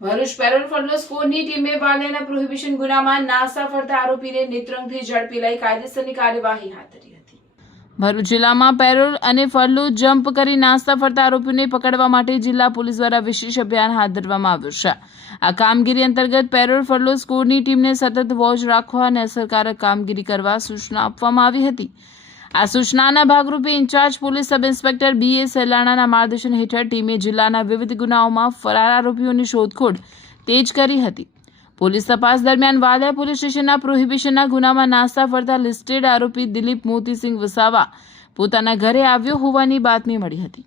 Bharuch parole ફંડનો સ્કોરની ટીમે વાલિયાના prohibition ગુનામાં NASA ફરતા આરોપીને નેત્રંગથી ઝડપી લઈ કાયદેસરની કાર્યવાહી હાથ ધરી હતી। ભરૂચ જિલ્લામાં પેરોલ અને ફરલું જમ્પ કરી નાસ્તા ફરતા આરોપીઓને પકડવા માટે જિલ્લા પોલીસ દ્વારા વિશેષ અભિયાન હાથ ધરવામાં આવ્યું છે। આ કામગીરી અંતર્ગત પેરોલ ફરલો સ્કોરની ટીમને સતત વોચ રાખવા અને અસરકારક કામગીરી કરવા સૂચના આપવામાં આવી હતી। આ સૂચનાના ભાગરૂપે in charge police sub inspector BA સેલાણાના માર્ગદર્શન હેઠળ ટીમે જિલ્લાના વિવિધ ગુનાઓમાં ફરાર આરોપીઓની શોધખોળ તેજ કરી હતી। પોલીસ તપાસ દરમિયાન વાલિયા પોલીસ સ્ટેશનના પ્રોહિબિશનના ગુનામાં નાસ્તા ફરતા લિસ્ટેડ આરોપી દિલીપ મોતીસિંહ વસાવા પોતાના ઘરે આવ્યો હોવાની બાતમી મળી હતી।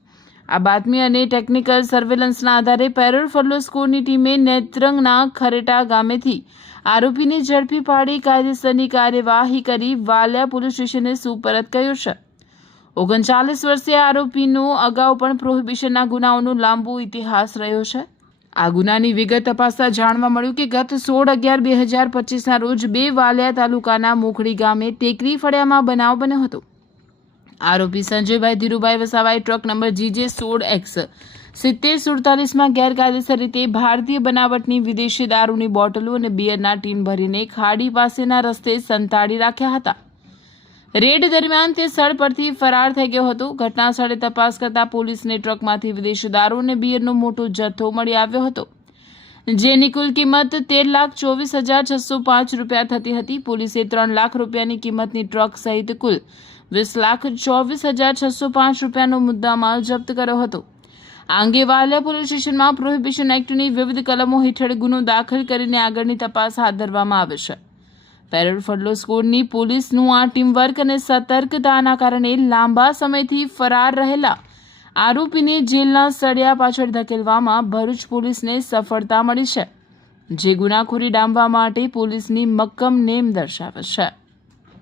આ બાતમી અને ટેકનિકલ સર્વેલન્સના આધારે પેરોલ ફરલો સ્કોરની ટીમે નેત્રંગના ખરેટા ગામેથી આરોપીને ઝડપી પાડી કાયદેસરની કાર્યવાહી કરી વાલિયા પોલીસ સ્ટેશને સુપરત કર્યો છે। 39 વર્ષીય આરોપીનો અગાઉ પણ પ્રોહિબિશનના ગુનાઓનો લાંબો ઇતિહાસ રહ્યો છે। આ ગુનાની વિગત તપાસતા જાણવા મળ્યું કે ગત 16/11/2025ના રોજ વાલિયા તાલુકાના મોખડી ગામે ટેકરી ફળિયામાં બનાવ બન્યો હતો। આરોપી સંજયભાઈ ધીરુભાઈ વસાવાએ ટ્રક નંબર GJ16X 7047માં ગેરકાયદેસર રીતે ભારતીય બનાવટની વિદેશી દારૂની બોટલો અને બિયરના ટીન ભરીને ખાડી પાસેના રસ્તે સંતાડી રાખ્યા હતા। રેડ દરમિયાન તે સ્થળ પરથી ફરાર થઈ ગયો હતો। ઘટના સ્થળે તપાસ કરતા પોલીસને ટ્રકમાંથી વિદેશી દારૂ અને બિયરનો મોટો જથ્થો મળી આવ્યો હતો, જેની કુલ કિંમત 13,24,605 રૂપિયા થતી હતી। પોલીસે 3 લાખ રૂપિયાની કિંમતની ટ્રક સહિત કુલ 20,24,605 રૂપિયાનો મુદ્દામાલ જપ્ત કર્યો હતો। આ અંગે વાલિયા પોલીસ સ્ટેશનમાં પ્રોહિબિશન એક્ટની વિવિધ કલમો હેઠળ ગુનો દાખલ કરીને આગળની તપાસ હાથ ધરવામાં આવે છે। પેરોલ ફરલો સ્કોરની પોલીસનું આ ટીમવર્ક અને સતર્કતાના કારણે લાંબા સમયથી ફરાર રહેલા આરોપીને જેલના સળિયા પાછળ ધકેલવામાં ભરૂચ પોલીસને સફળતા મળી છે, જે ગુનાખોરી ડામવા માટે પોલીસની મક્કમ નેમ દર્શાવે છે।